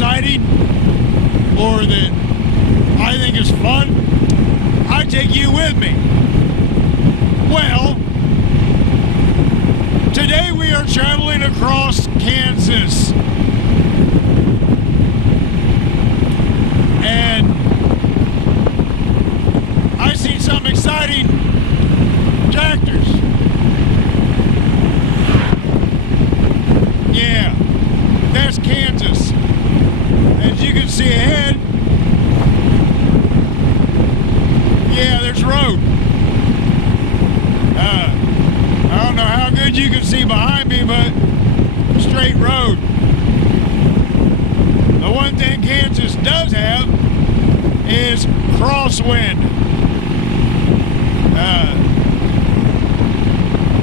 exciting or that I think is fun, I take you with me. Well, today we are traveling across Kansas. And I see some exciting tractors. Yeah, that's Kansas. As you can see ahead, yeah, there's road. I don't know how good you can see behind me, but straight road. The one thing Kansas does have is crosswind.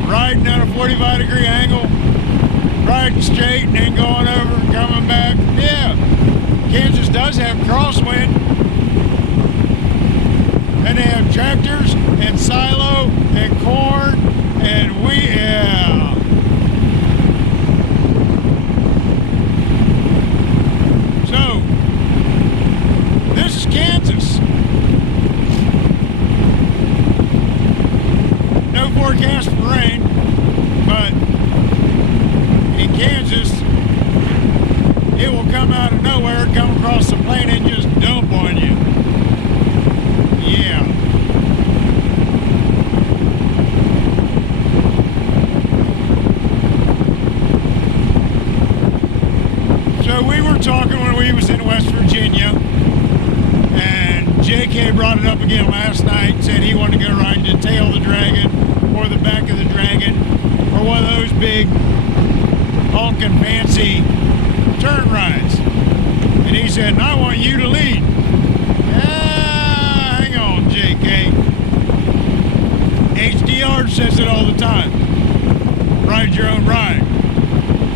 Riding at a 45-degree angle, riding straight and then going over and coming back. Yeah, Kansas does have crosswind. And they have tractors and silo and corn and wheat. Yeah. So, this is Kansas. No forecast for rain, but in Kansas, it will come out of nowhere, come across the plain and just dump on you. Yeah. So we were talking when we was in West Virginia, and JK brought it up again last night and said he wanted to go ride the tail of the dragon or the back of the dragon or one of those big honking fancy turn rides. And he said, and I want you to lead. Hang on, JK. HDR says it all the time. Ride your own ride.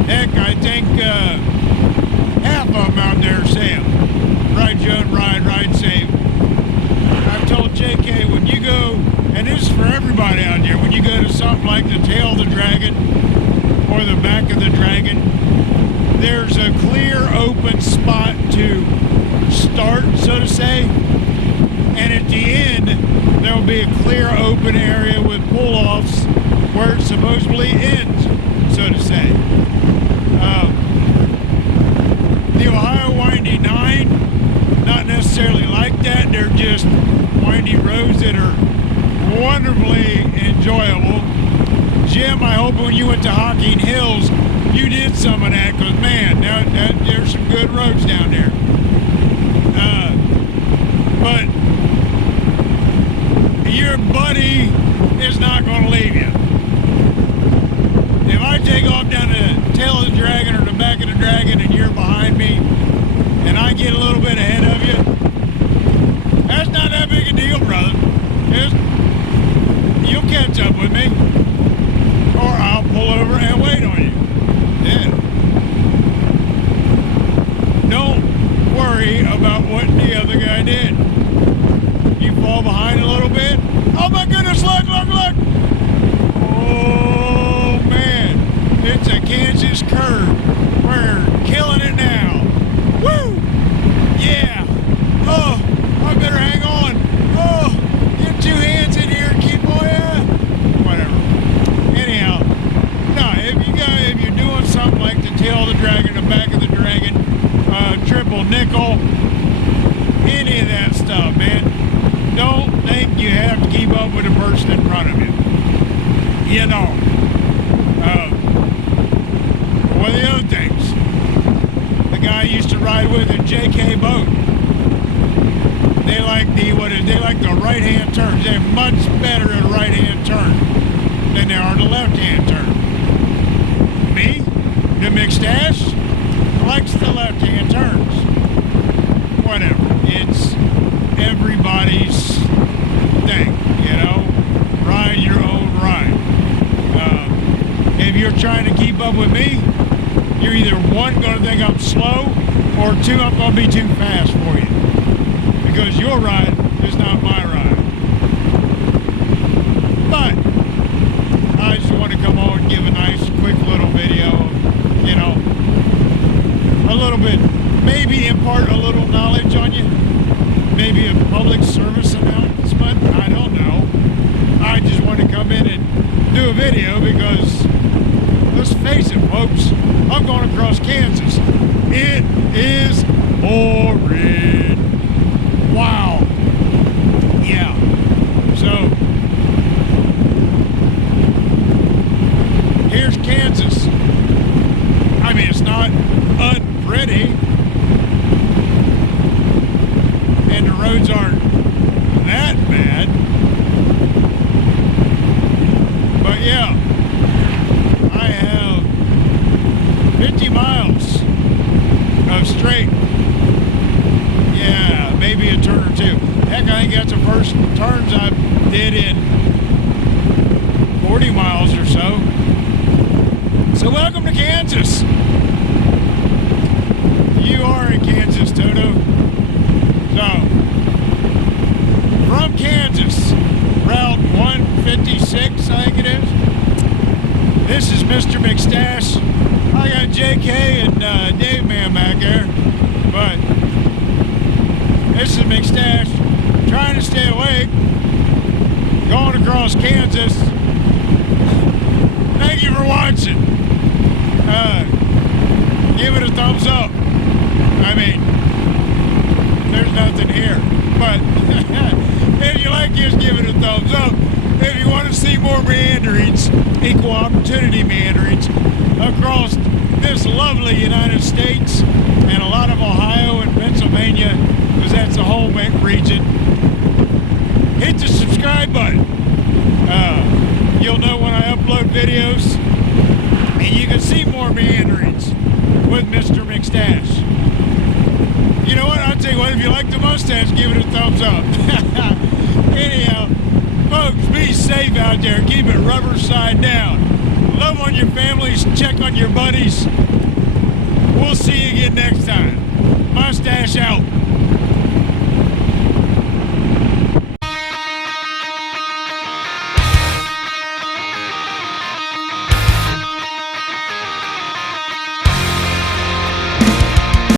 Heck, I think half of them out there say it. Ride your own ride, ride safe. I've told JK, when you go, and this is for everybody out there, when you go to something like the tail of the dragon or the back of the dragon, there's a clear open spot to start, so to say, and at the end there will be a clear open area with pull-offs where it supposedly ends, so to say. The Ohio Windy 9, not necessarily like that. They're just windy roads that are wonderfully enjoyable. Jim, I hope when you went to Hocking Hills, you did some of that, because man, there's some good roads down there. But your buddy is not going to leave you. If I take off down the tail of the dragon or the back of the dragon and you're behind me and I get a little bit ahead of you, that's not that big a deal, brother. You'll catch up with me, or I'll pull over and wait on you. Yeah. Don't worry about what the other guy did. You fall behind a little bit. Oh my goodness, look, look, look. Oh man, it's a Kansas curve. We're killing it now. Woo! Yeah. Oh, I better hang on. Oh, get two hands in here and keep on. Yeah. Whatever. Anyhow, no, if you're doing something like the tail of the dragon, the back of the dragon, triple nickel, any of that stuff, man, don't think you have to keep up with the person in front of you. You know. One of the other things, the guy I used to ride with in JK boat, they like the right-hand turns. They're much better at a right-hand turn than they are the left-hand turn. Me, the McStache, likes the left-hand turns. Whatever. It's everybody's thing, you know? Ride your own ride. If you're trying to keep up with me, you're either one, going to think I'm slow, or two, I'm going to be too fast for you. Because your ride is not my ride. But I just want to come on and give a nice, quick little video, you know, a little bit maybe impart a little knowledge on you. Maybe a public service announcement. I don't know. I just want to come in and do a video because, let's face it, folks, I'm going across Kansas. It is horrid. Wow. Yeah. So, here's Kansas. I mean, it's not unpretty. And the roads aren't that bad. But yeah, I have 50 miles of straight. Yeah, maybe a turn or two. Heck, I think that's the first turns I did in 40 miles or so. So welcome to Kansas. You are in Kansas, Toto. So, from Kansas, Route 156, I think it is. This is Mr. McStache. I got JK and Dave Man back there. But this is McStache trying to stay awake, going across Kansas. Thank you for watching. Give it a thumbs up. I mean, there's nothing here. But if you like, just give it a thumbs up. If you want to see more meanderings, equal opportunity meanderings across this lovely United States and a lot of Ohio and Pennsylvania, because that's the whole region, hit the subscribe button. You'll know when I upload videos, and you can see more meanderings with Mr. McStache. You know what? I'll tell you what, if you like the mustache, give it a thumbs up. Anyhow, folks, be safe out there. Keep it rubber side down. Love on your families. Check on your buddies. We'll see you again next time.